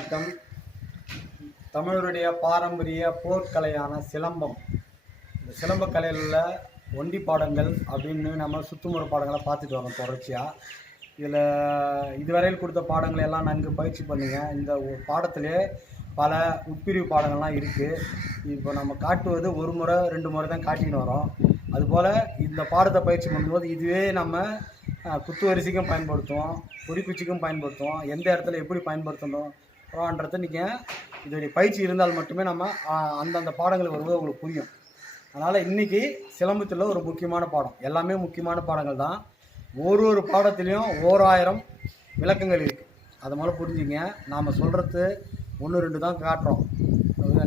வணக்கம். தமிழருடைய பாரம்பரிய போர்க்கலையான சிலம்பம். இந்த சிலம்ப கலையில் உள்ள ஒண்டி பாடங்கள் அப்படின்னு நம்ம சுத்துமுறை பாடங்களை பார்த்துட்டு வரோம் தொடர்ச்சியாக. இதில் இதுவரையில் கொடுத்த பாடங்களை எல்லாம் நன்கு பயிற்சி பண்ணுங்க. இந்த பாடத்திலே பல உட்பிரிவு பாடங்கள்லாம் இருக்குது. இப்போ நம்ம காட்டுவது ஒரு முறை 2 முறை தான் காட்டின்னு வரோம். அதுபோல் இந்த பாடத்தை பயிற்சி பண்ணும்போது இதுவே நம்ம குத்து வரிசைக்கும் பயன்படுத்துவோம், குறிக்குச்சிக்கும் பயன்படுத்துவோம். எந்த இடத்துல எப்படி பயன்படுத்தணும்ன்றது நீங்கள் இதோடைய பயிற்சி இருந்தால் மட்டுமே நம்ம அந்தந்த பாடங்கள் வரும்போது உங்களுக்கு புரியும். அதனால் இன்றைக்கி சிலம்பத்தில் ஒரு முக்கியமான பாடம், எல்லாமே முக்கியமான பாடங்கள் தான். ஒரு பாடத்துலேயும் 1000 விளக்கங்கள் இருக்குது. அதை முதல்ல புரிஞ்சுங்க. நாம் சொல்கிறது 1 2 தான் காட்டுறோம்.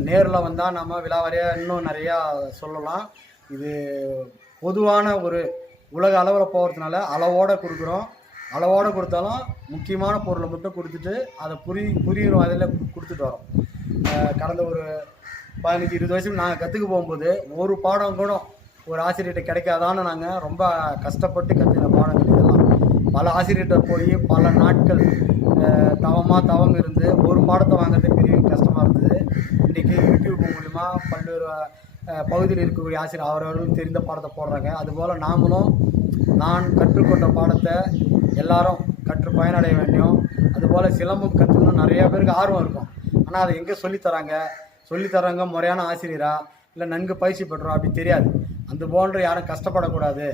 நேரில் வந்தால் நம்ம விலாவாரியாக இன்னும் நிறையா சொல்லலாம். இது பொதுவான ஒரு உலக அளவில் போகிறதுனால அளவோடு கொடுக்குறோம். அளவோடு கொடுத்தாலும் முக்கியமான பொருளை மட்டும் கொடுத்துட்டு அதை புரியும் அதில் கொடுத்துட்டு வரோம். கடந்த ஒரு 15-20 வயசுக்கு நாங்கள் கற்றுக்க போகும்போது ஒரு பாடம் கூட ஒரு ஆசிரியர்கிட்ட கிடைக்காதான்னு நாங்கள் ரொம்ப கஷ்டப்பட்டு கற்றுக்கிற பாடங்கள் இதெல்லாம். பல ஆசிரியர்கிட்ட போய் பல நாட்கள் தவம் இருந்து ஒரு பாடத்தை வாங்குறது பெரிய கஷ்டமாக இருந்தது. இன்றைக்கி யூடியூப் மூலிமா பல்வேறு பகுதியில் இருக்கக்கூடிய ஆசிரியர் அவரவர்கள் தெரிந்த பாடத்தை போடுறாங்க. அதுபோல் நாமளும் நான் கற்றுக்கொண்ட பாடத்தை எல்லாரும் கற்று பயனடைய வேண்டும். அதுபோல் சிலம்பம் கற்றுக்கணும் நிறைய பேருக்கு ஆர்வம் இருக்கும். ஆனால் அதை எங்கே சொல்லித்தராங்க முறையான ஆசிரியரா இல்லை நன்கு பயிற்சி பெற்றோம் அப்படி தெரியாது. அந்த போன்ற யாரும் கஷ்டப்படக்கூடாது.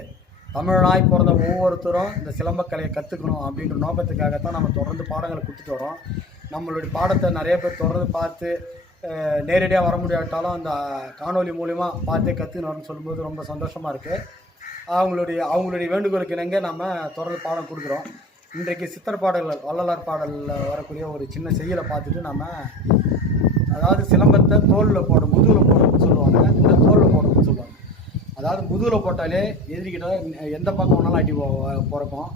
தமிழனாய் பிறந்த ஒவ்வொருத்தரும் இந்த சிலம்பக்கலையை கற்றுக்கணும் அப்படின்ற நோக்கத்துக்காகத்தான் நம்ம தொடர்ந்து பாடங்களை கொடுத்துட்டு வரோம். நம்மளுடைய பாடத்தை நிறைய பேர் தொடர்ந்து பார்த்து நேரடியாக வர முடியாட்டாலும் அந்த காணொலி மூலிமா பார்த்தே கற்றுக்கணும்னு சொல்லும்போது ரொம்ப சந்தோஷமாக இருக்குது. அவங்களுடைய வேண்டுகோளுக்கு இணங்க நம்ம தொடர்ந்து பாடம் கொடுக்குறோம். இன்றைக்கு சித்தர் பாடல்கள் வள்ளலார் பாடலில் வரக்கூடிய ஒரு சின்ன செய்யலை பார்த்துட்டு நம்ம, அதாவது சிலம்பத்தை தோளில் போடும் முதுகில் போடணும்னு சொல்லுவாங்க, இல்லை தோளில் போடணும்னு சொல்லுவாங்க. அதாவது முதுகில் போட்டாலே எதிரிக்கிட்ட எந்த பக்கம் வேணாலும் அடி பிறக்கும்.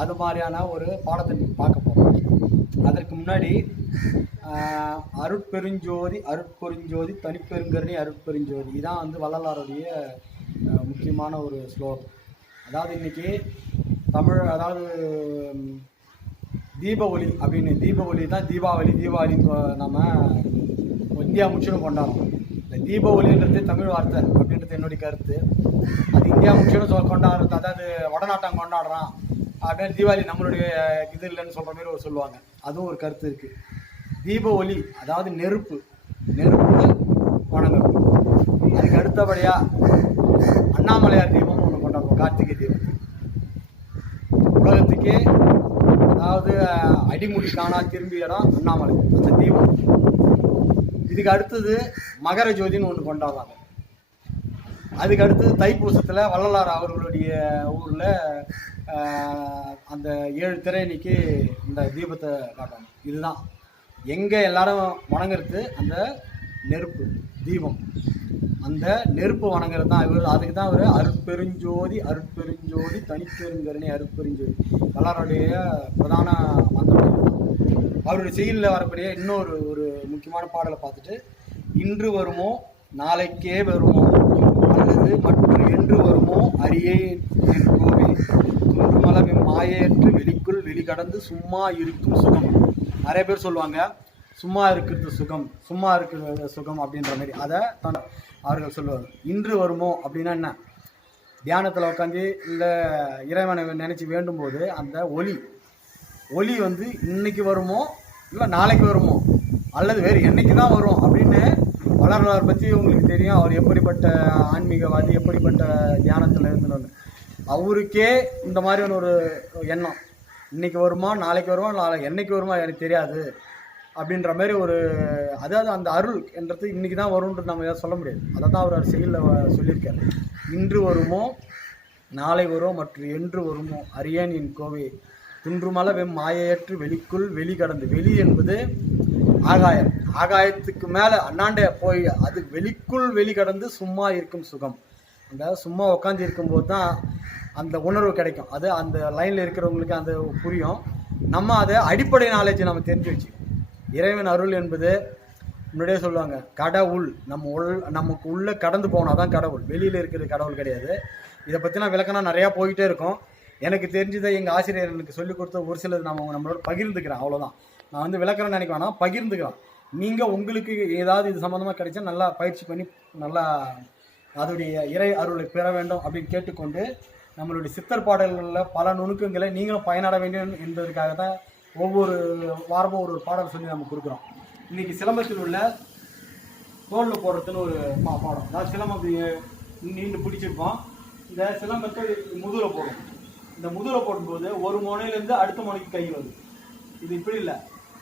அது மாதிரியான ஒரு பாடத்தை நீங்கள் பார்க்க போகிறோம். அதற்கு முன்னாடி அருட்பெருஞ்சோதி தனிப்பெருங்கருணை அருட்பெருஞ்சோதி இதான் வந்து வள்ளலாருடைய முக்கியமான ஒரு ஸ்லோகம். அதாவது இன்றைக்கி அதாவது தீபாவளி அப்படின்னு, தீபாவளி தான் தீபாவளி நம்ம இந்தியா முற்றிலும் கொண்டாடுறோம். இந்த தீபாவளின்றது தமிழ் வார்த்தை அப்படின்றது என்னுடைய கருத்து. அது இந்தியா முற்றிலும் கொண்டாடுறது, அதாவது வடநாட்டம் கொண்டாடுறான் அப்படின்னு தீபாவளி நம்மளுடைய இது இல்லைன்னு சொல்கிற மாதிரி சொல்லுவாங்க. அதுவும் ஒரு கருத்து இருக்குது. தீபாவளி அதாவது நெருப்பு வணங்குறோம். அதுக்கு அடுத்தபடியாக அண்ணாமலையார் தீபம்னு ஒன்று கொண்டாடுவோம், கார்த்திகை தீபம். உலகத்துக்கே அதாவது அடிமுடி காணா திரும்பிய இடம் அண்ணாமலை, அந்த தீபம். இதுக்கு அடுத்தது மகர ஜோதின்னு ஒன்று கொண்டாடுறாங்க. அதுக்கு அடுத்தது தைப்பூசத்தில் வள்ளலார் அவர்களுடைய ஊரில் அந்த 7 திரையணிக்கு இந்த தீபத்தை காட்டுவாங்க. இதுதான் எங்கே எல்லாரும் வணங்குறது, அந்த நெருப்பு தீபம், அந்த நெருப்பு வணங்குறது தான் இவர். அதுக்கு தான் அவர் அருட்பெருஞ்சோதி தனிப்பெருங்கருணை அருட்பெருஞ்சோதி வள்ளலாருடைய பிரதான மந்திரம். அவருடைய செயலில் வரக்கூடிய இன்னொரு முக்கியமான பாடலை பார்த்துட்டு, இன்று வருமோ நாளைக்கே வருமோ அல்லது மற்ற என்று வருமோ அரியே என் கோவே துன்றுமளவின் மாயேற்று வெளிக்குள் வெளிக்கடந்து சும்மா இருக்கும் சுகம். நிறைய பேர் சொல்லுவாங்க சும்மா இருக்கிறது சுகம் அப்படின்ற மாதிரி. அதை அவர்கள் சொல்லுவாங்க. இன்று வருமோ அப்படின்னா என்ன? தியானத்தில் உட்காந்து இல்லை இறைவனை நினச்சி வேண்டும்போது அந்த ஒலி வந்து இன்னைக்கு வருமோ இல்லை நாளைக்கு வருமோ அல்லது வேறு என்னைக்கு தான் வரும் அப்படின்னு வள்ளலார் பற்றி உங்களுக்கு தெரியும். அவர் எப்படிப்பட்ட ஆன்மீகவாதி, எப்படிப்பட்ட தியானத்தில் இருந்தோன்னு. அவருக்கே இந்த மாதிரியான ஒரு எண்ணம், இன்றைக்கி வருமா நாளைக்கு வருமா என்னைக்கு வருமா எனக்கு தெரியாது அப்படின்ற மாதிரி அதாவது அந்த அருள் என்றது இன்றைக்கி தான் வரும்ன்றது நம்ம எதாவது சொல்ல முடியாது. அதை தான் அவர் செயலில் சொல்லியிருக்கார். இன்று வருமோ நாளை வருமோ மற்றும் என்று வருமோ அரியன் என் கோவை துன்றுமல மாயேற்று வெளிக்குள் வெளிக்கடந்து. வெளி என்பது ஆகாயம், ஆகாயத்துக்கு மேலே அண்ணாண்டே போய் அது வெளிக்குள் வெளிக்கடந்து சும்மா இருக்கும் சுகம். அந்த சும்மா உட்காந்து இருக்கும்போது தான் அந்த உணர்வு கிடைக்கும். அது அந்த லைனில் இருக்கிறவங்களுக்கு அந்த புரியும். நம்ம அதை அடிப்படை நாலேஜ் நம்ம தெரிஞ்சு வச்சுக்கணும். இறைவன் அருள் என்பது முன்னாடியே சொல்லுவாங்க, கடவுள் நமக்கு உள்ளே கடந்து போனால் தான் கடவுள், வெளியில் இருக்கிறது கடவுள் கிடையாது. இதை பற்றினா விளக்கணா நிறையா போயிட்டே இருக்கும். எனக்கு தெரிஞ்சதை எங்கள் ஆசிரியர் எனக்கு சொல்லிக் கொடுத்த ஒரு சிலது நம்மளோட பகிர்ந்துக்கிறேன், அவ்வளோதான். நான் வந்து விளக்குறேன்னு நினைக்க வேணாம், பகிர்ந்துக்கலாம். நீங்கள் உங்களுக்கு ஏதாவது இது சம்மந்தமாக கிடைச்சா நல்லா பயிற்சி பண்ணி நல்லா அதோடைய இறை அருளை பெற வேண்டும் அப்படின்னு கேட்டுக்கொண்டு, நம்மளுடைய சித்தர் பாடல்களில் பல நுணுக்கங்களை நீங்களும் பயனாட வேண்டும் என்பதற்காக தான் ஒவ்வொரு வாரமும் ஒரு பாடல் சொல்லி நம்ம கொடுக்குறோம். இன்றைக்கி சிலம்பத்தில் உள்ள தோளில் போடுறதுன்னு ஒரு பாடம். அதாவது சிலம்பம் நீண்டு பிடிச்சிருப்போம். இந்த சிலம்பத்தை முதுகில் போடும். இந்த முதுகில் போடும்போது ஒரு முனையிலேருந்து அடுத்த முனைக்கு கை வருது. இது இப்படி இல்லை,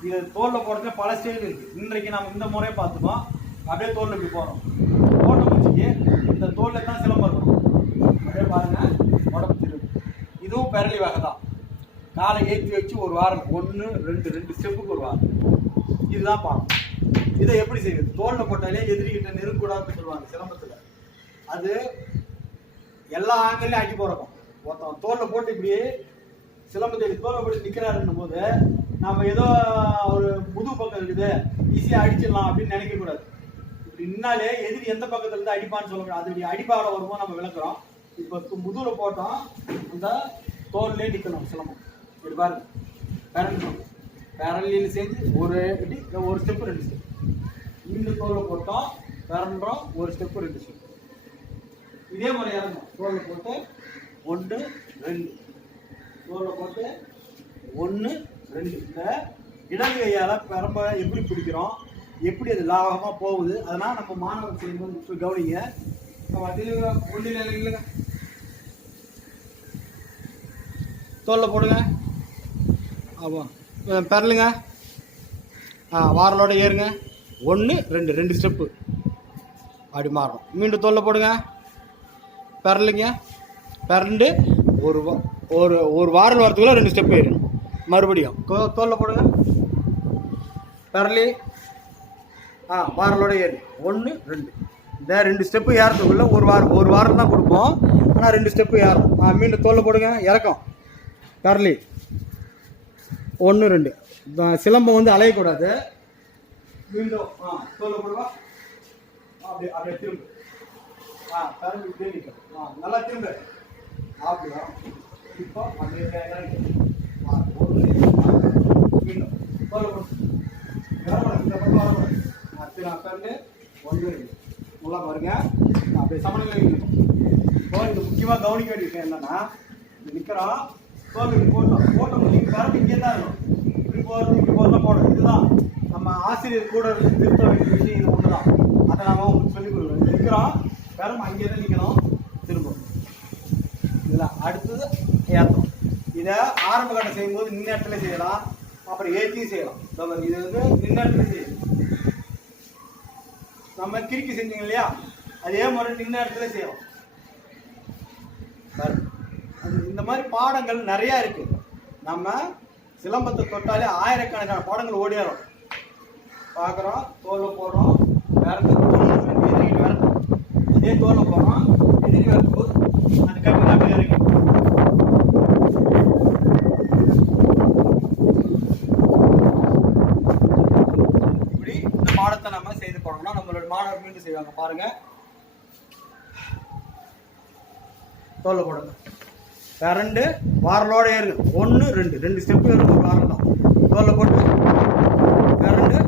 இது தோளில் போடுறதுல பல ஸ்டைல் இருக்குது. இன்றைக்கு நம்ம இந்த முறையை பார்த்துப்போம். அப்படியே தோலில் இப்படி போகிறோம். போட்ட முடிச்சுக்கு இந்த தோலில் தான் சிலம்பம் இருக்கும். அப்படியே பாருங்கள், உடம்பு திரும்பு. இதுவும் பெரளி வகை தான். காலை ஏற்றி வச்சு ஒரு வாரம் 1 2 ஸ்டெப்புக்கு ஒரு வாரம். இதுதான் பாடம். இதை எப்படி செய்வது? தோலில் போட்டாலே எதிரிகிட்ட நெருங்கக்கூடாதுன்னு சொல்லுவாங்க சிலம்பத்தில். அது எல்லா ஆங்கிலையும் அடி போகிறோம். ஒருத்தன் தோலில் போட்டு இப்படியே சிலம்பத்தை தோலில் போட்டு நிற்கிறாருன்னும் போது நம்ம ஏதோ ஒரு முதுகு பக்கம் இருக்குது ஈஸியாக அடிச்சிடலாம் அப்படின்னு நினைக்கக்கூடாது. இப்படி நின்னாலே எதிரி எந்த பக்கத்துலேருந்து அடிப்பான்னு சொல்ல முடியாது. அதோடைய அடிப்பாவில் வரும்போது நம்ம விளக்குறோம். இப்போ முதுகில் போட்டோம், அந்த தோல்லே நிற்கணும் சிலம்பம். இப்படி பாருங்க, பேரல் பேரலில் சேர்ந்து ஒரு அடி, ஒரு ஸ்டெப்பு 2 ஸ்டெப். இந்த தோலில் போட்டோம், பேரல்றோம், ஒரு ஸ்டெப்பு 2 ஸ்டெப். இதே மாதிரி இறங்கும். தோலில் போட்டு 1 2, தோலில் போட்டு 1 2. இந்த இடது கையால் பெரம்ப எப்படி பிடிக்கிறோம், எப்படி அது லாபமாக போகுது, அதனால் நம்ம மாணவர் செய்யும்போது கவனிங்க. ஒன்றில் இல்லைங்க, தோலில் போடுங்க. ஆமாம், பெரலுங்க. வாரலோட ஏறுங்க. 1 2 ஸ்டெப்பு அப்படி மாறணும். மீண்டும் தோலில் போடுங்க. பெரலுங்க. பெரண்டு ஒரு ஒரு வாரல் வரத்துக்குள்ள 2 ஸ்டெப்பு ஏறணும். மறுபடியும் தோலில் போடுங்க. பெரலி வாரலோட ஏறு. 1 2. இந்த 2 ஸ்டெப்பு ஏறதுக்குள்ள ஒரு வாரம் தான் கொடுப்போம். ஆனால் 2 ஸ்டெப்பு ஏறும். மீண்டும் தோலில் போடுங்க. இறக்கம். பெரலி 1 2. சிலம்பம் வந்து அலையக்கூடாது. மீண்டும் தோலில் போடுவா. அப்படியே திரும்ப. பெரலி இப்படியே நிற்கும். நல்லா திரும்ப. அப்படி வரும். இப்போ அப்படியே மீண்டும் தோலில் போடு. இந்த பக்கம் வரக்கூடாது. பெரண்டு 1 2. நல்லா பாருங்க. அப்படியே சமநிலை இருக்கும். இப்போ இது முக்கியமாக கவனிக்க வேண்டிய விஷயம் என்னன்னா, நிற்கிறோம், தோல் போட்டோம் நீங்கள் பெரண்டு இங்கே தான் இருக்கும். இப்படி போகிறது போடணும். இதுதான் நம்ம ஆசிரியர் கூட திருத்த வேண்டிய விஷயம். இது ஒன்று தான். அதை நம்ம உங்களுக்கு சொல்லிக் கொடுக்குறோம். நிற்கிறோம், பெரம் அங்கே தான் நிற்கணும். திரும்பவும் இதில் அடுத்தது ஏற்றணும். இதை ஆரம்ப கட்டம் செய்யும்போது நின்ன இடத்துல செய்யலாம், அப்புறம் ஏற்றியும் செய்யலாம். இது வந்து நின்ன இடத்துல செய்யணும். நம்ம கிறுக்கி செஞ்சோங்க இல்லையா, அதே மாதிரி நின்ன இடத்துல செய்யலாம். இந்த மாதிரி பாடங்கள் நிறையா இருக்கு. நம்ம சிலம்பத்தை தொட்டாலே ஆயிரக்கணக்கான பாடங்கள் ஓடியாரோம். பார்க்குறோம், தோலை போடுறோம், எதிரி விரட்டும். அதே தோலை போடுறோம், எதிரி விரட்டும் போது அந்த கட்டு நாட்டு இறங்கி இப்படி இந்த பாடத்தை நம்ம செய்து போனோம்னா நம்மளோட மாணவர் மீண்டும் செய்வாங்க. பாருங்க, தோலை போடுங்க. பெரண்டு வாரலோட ஏறு. 1 2 ஸ்டெப்பு ஏறும். ஒரு வாரம் தான். தோலை போட்டு பெரண்டு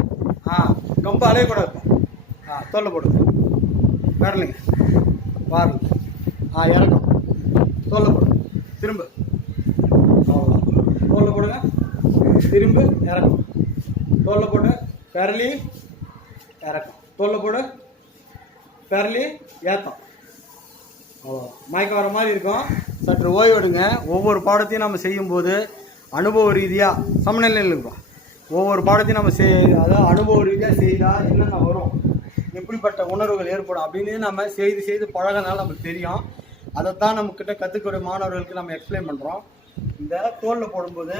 கம்பு அலையக்கூடாது. தோலை போடுங்க. பெரலுங்க. வாரல் இறக்கும். தோலை போடுங்க. திரும்ப தோலை போடுங்க. திரும்ப இறக்கும். தோலை போட்டு பெரலி இறக்கும். தோலை போடு பெரலி ஏற்றம். மயக்கம் வர மாதிரி இருக்கும். சற்று ஓய்வெடுங்க. ஒவ்வொரு பாடத்தையும் நம்ம செய்யும்போது அனுபவ ரீதியாக சமநிலையில் இருக்கும். ஒவ்வொரு பாடத்தையும் நம்ம அதாவது அனுபவ ரீதியாக செய்தால் என்னென்ன வரும், எப்படிப்பட்ட உணர்வுகள் ஏற்படும் அப்படின்னு நம்ம செய்து பழகினால நமக்கு தெரியும். அதைத்தான் நம்மக்கிட்ட கற்றுக்கூடிய மாணவர்களுக்கு நம்ம எக்ஸ்பிளைன் பண்ணுறோம். இந்த தோலில் போடும்போது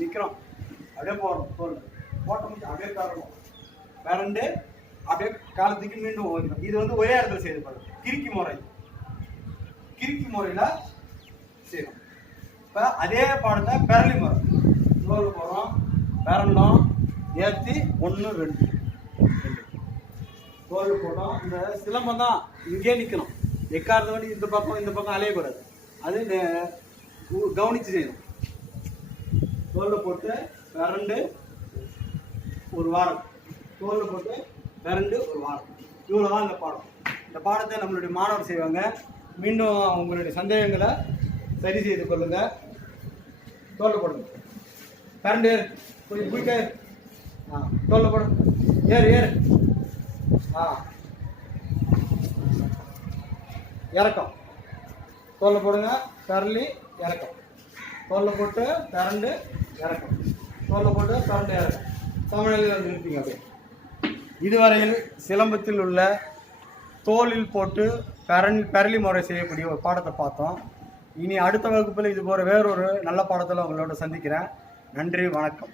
நிற்கிறோம், அப்படியே போடுறோம். தோல் போட்டோம், அப்படியே தரணும். வேறண்டு அப்படியே காலத்துக்கு மீண்டும் ஓய்க்கணும். இது வந்து ஒரே இடத்துல செய்து பாருங்க. கிறுக்கி முறையில் செய்யணும். இப்போ அதே பாடத்தை பெரலி முறை. தோல் போடுறோம், பெரண்டோம், ஏற்றி 1 2 தோல் போட்டோம். இந்த சிலம்பம் தான் இங்கே நிற்கணும். எக்காரத்தை வேண்டி இந்த பக்கம் அலையக்கூடாது. அது கவனித்து செய்யணும். தோலில் போட்டு பிறண்டு ஒரு வாரம், தோலில் போட்டு பிறண்டு ஒரு வாரம். இவ்வளோதான் இந்த பாடம். இந்த பாடத்தை நம்மளுடைய மாணவர் செய்வாங்க. மீண்டும் உங்களுடைய சந்தேகங்களை சரி செய்து கொள்ளுங்கள். தோலில் போடுங்க. பிறண்டு ஏறு, கொஞ்சம் குயிக்காக ஏறு. தோலில் போடு, ஏறு ஏறு. இறக்கம், தோலில் போடுங்க. பிறலி இறக்கம், தோலில் போட்டு பிறண்டு இறக்கம், தோலில் போட்டு பிறண்டு இறக்கம். தமிழில் வந்து இருப்பீங்க. அப்படியே இதுவரையில் சிலம்பத்தில் உள்ள தோலில் போட்டு பெரளி முறை செய்யக்கூடிய ஒரு பாடத்தை பார்த்தோம். இனி அடுத்த வகுப்பில் இது போகிற வேறொரு நல்ல பாடத்தில் உங்களோட சந்திக்கிறேன். நன்றி, வணக்கம்.